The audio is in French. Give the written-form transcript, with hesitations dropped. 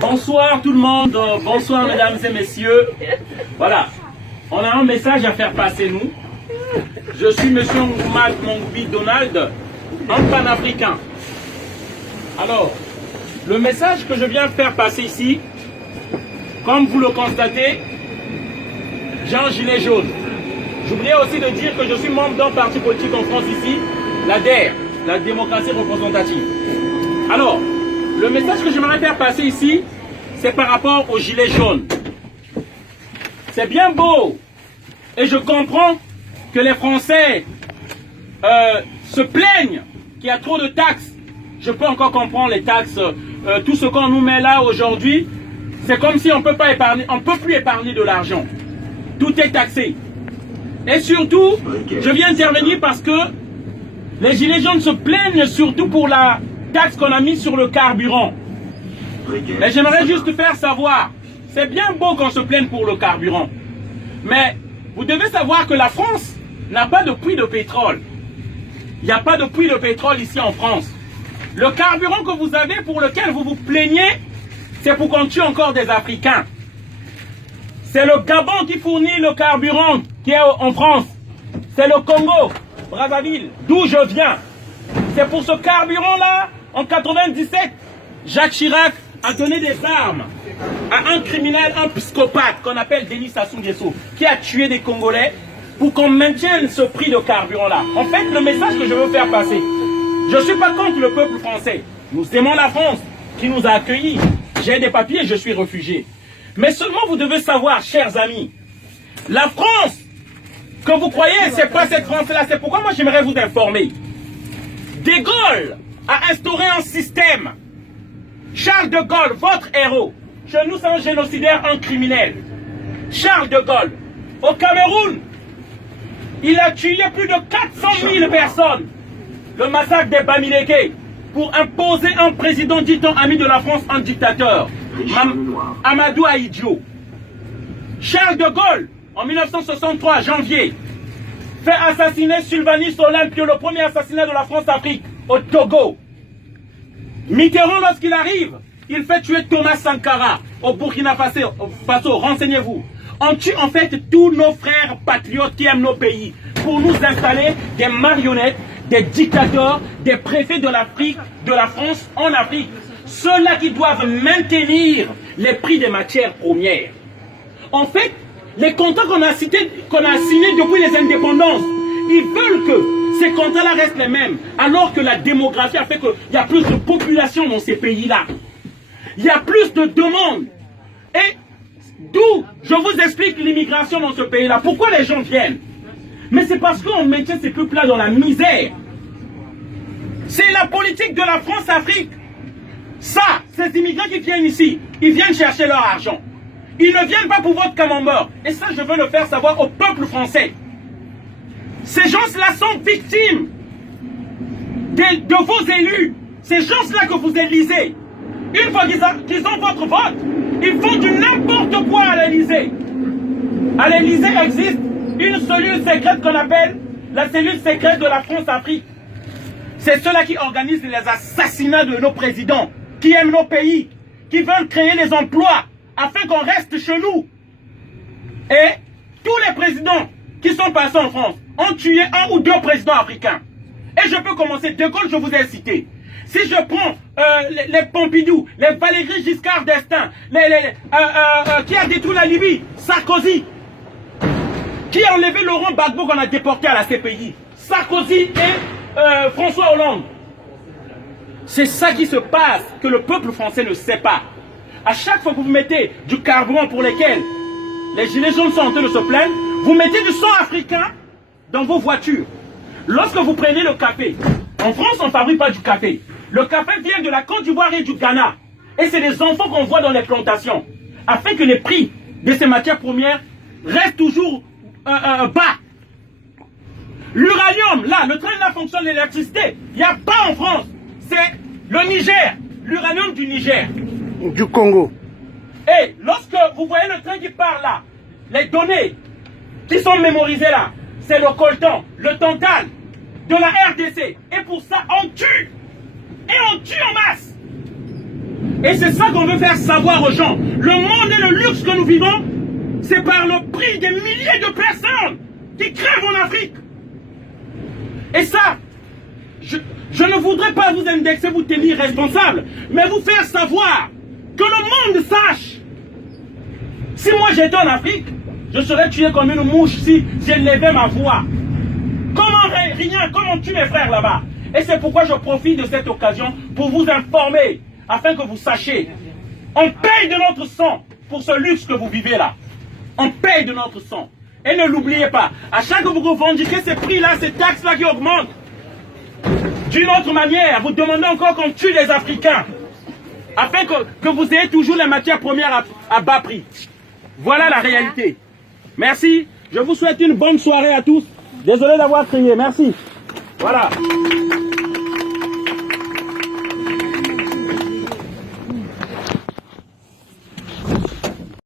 Bonsoir tout le monde, bonsoir mesdames et messieurs. Voilà, on a un message à faire passer nous. Je suis monsieur Ngoumad Mongoubi Donald, un panafricain. Alors, le message que je viens faire passer ici, comme vous le constatez, j'ai un gilet jaune. J'oubliais aussi de dire que je suis membre d'un parti politique en France ici, la DER, la démocratie représentative. Alors, le message que j'aimerais faire passer ici, c'est par rapport au gilet jaune. C'est bien beau, et je comprends que les Français se plaignent qu'il y a trop de taxes. Je peux encore comprendre les taxes, tout ce qu'on nous met là aujourd'hui, c'est comme si on peut pas épargner, on peut plus épargner de l'argent. Tout est taxé. Et surtout, je viens intervenir parce que les gilets jaunes se plaignent surtout pour la taxe qu'on a mise sur le carburant. Mais j'aimerais juste faire savoir, c'est bien beau qu'on se plaigne pour le carburant, mais vous devez savoir que la France n'a pas de puits de pétrole. Il n'y a pas de puits de pétrole ici en France. Le carburant que vous avez, pour lequel vous vous plaignez, c'est pour qu'on tue encore des Africains. C'est le Gabon qui fournit le carburant qui est en France. C'est le Congo, Brazzaville, d'où je viens. C'est pour ce carburant-là, en 97, Jacques Chirac a donné des armes à un criminel, un psychopathe qu'on appelle Denis Sassou Nguesso, qui a tué des Congolais pour qu'on maintienne ce prix de carburant-là. En fait, le message que je veux faire passer, je ne suis pas contre le peuple français. Nous aimons la France qui nous a accueillis. J'ai des papiers, je suis réfugié. Mais seulement vous devez savoir, chers amis, la France que vous croyez, c'est pas cette France-là. C'est pourquoi moi j'aimerais vous informer. De Gaulle a instauré un système. Charles de Gaulle, votre héros, chez nous c'est un génocidaire, un criminel. Charles de Gaulle, au Cameroun, il a tué plus de 400 000 personnes. Le massacre des Bamileke, pour imposer un président dit-on ami de la France, un dictateur. Amadou Ahidjo. Charles de Gaulle, en 1963, janvier, fait assassiner Sylvanus Olympio, le premier assassinat de la France-Afrique, au Togo. Mitterrand, lorsqu'il arrive, il fait tuer Thomas Sankara au Burkina Faso. Renseignez-vous. On tue en fait tous nos frères patriotes qui aiment nos pays pour nous installer des marionnettes, des dictateurs, des préfets de l'Afrique, de la France en Afrique. Ceux-là qui doivent maintenir les prix des matières premières. En fait, les contrats qu'on a signés depuis les indépendances, ils veulent que ces contrats-là restent les mêmes, alors que la démographie a fait qu'il y a plus de population dans ces pays-là. Il y a plus de demandes. Et d'où je vous explique l'immigration dans ce pays-là. Pourquoi les gens viennent? Mais c'est parce qu'on maintient ces peuples-là dans la misère. C'est la politique de la France-Afrique. Ça, ces immigrants qui viennent ici, ils viennent chercher leur argent. Ils ne viennent pas pour votre camembert. Et ça, je veux le faire savoir au peuple français. Ces gens-là sont victimes de vos élus. Ces gens-là que vous élisez. Une fois qu'ils ont votre vote, ils font du n'importe quoi à l'Élysée. À l'Élysée existe une cellule secrète qu'on appelle la cellule secrète de la France-Afrique. C'est ceux-là qui organisent les assassinats de nos présidents, qui aiment nos pays, qui veulent créer les emplois afin qu'on reste chez nous. Et tous les présidents qui sont passés en France ont tué un ou deux présidents africains. Et je peux commencer. De Gaulle, je vous ai cité. Si je prends les Pompidou, les Valéry Giscard d'Estaing, qui a détruit la Libye, Sarkozy, qui a enlevé Laurent Gbagbo qu'on a déporté à la CPI, Sarkozy et François Hollande. C'est ça qui se passe, que le peuple français ne sait pas. À chaque fois que vous mettez du carburant pour lesquels les gilets jaunes sont en train de se plaindre, vous mettez du sang africain dans vos voitures. Lorsque vous prenez le café, en France on ne fabrique pas du café. Le café vient de la Côte d'Ivoire et du Ghana. Et c'est des enfants qu'on voit dans les plantations. Afin que les prix de ces matières premières restent toujours bas. L'uranium, là, le train là fonctionne l'électricité. Il n'y a pas en France. C'est le Niger, l'uranium du Niger. Du Congo. Et lorsque vous voyez le train qui part là, les données qui sont mémorisées là, c'est le coltan, le tantal de la RDC. Et pour ça, on tue. Et on tue en masse. Et c'est ça qu'on veut faire savoir aux gens. Le monde et le luxe que nous vivons, c'est par le prix des milliers de personnes qui crèvent en Afrique. Et ça, je ne voudrais pas vous indexer, vous tenir responsable, mais vous faire savoir que le monde sache. Si moi j'étais en Afrique, je serais tué comme une mouche si j'élevais ma voix. Comment rien, comment on tue mes frères là-bas? Et c'est pourquoi je profite de cette occasion pour vous informer, afin que vous sachiez. On paye de notre sang pour ce luxe que vous vivez là. On paye de notre sang. Et ne l'oubliez pas, à chaque fois que vous revendiquez ces prix-là, ces taxes-là qui augmentent, d'une autre manière, vous demandez encore qu'on tue les Africains, afin que vous ayez toujours les matières premières à bas prix. Voilà la réalité. Merci. Je vous souhaite une bonne soirée à tous. Désolé d'avoir crié. Merci. Voilà.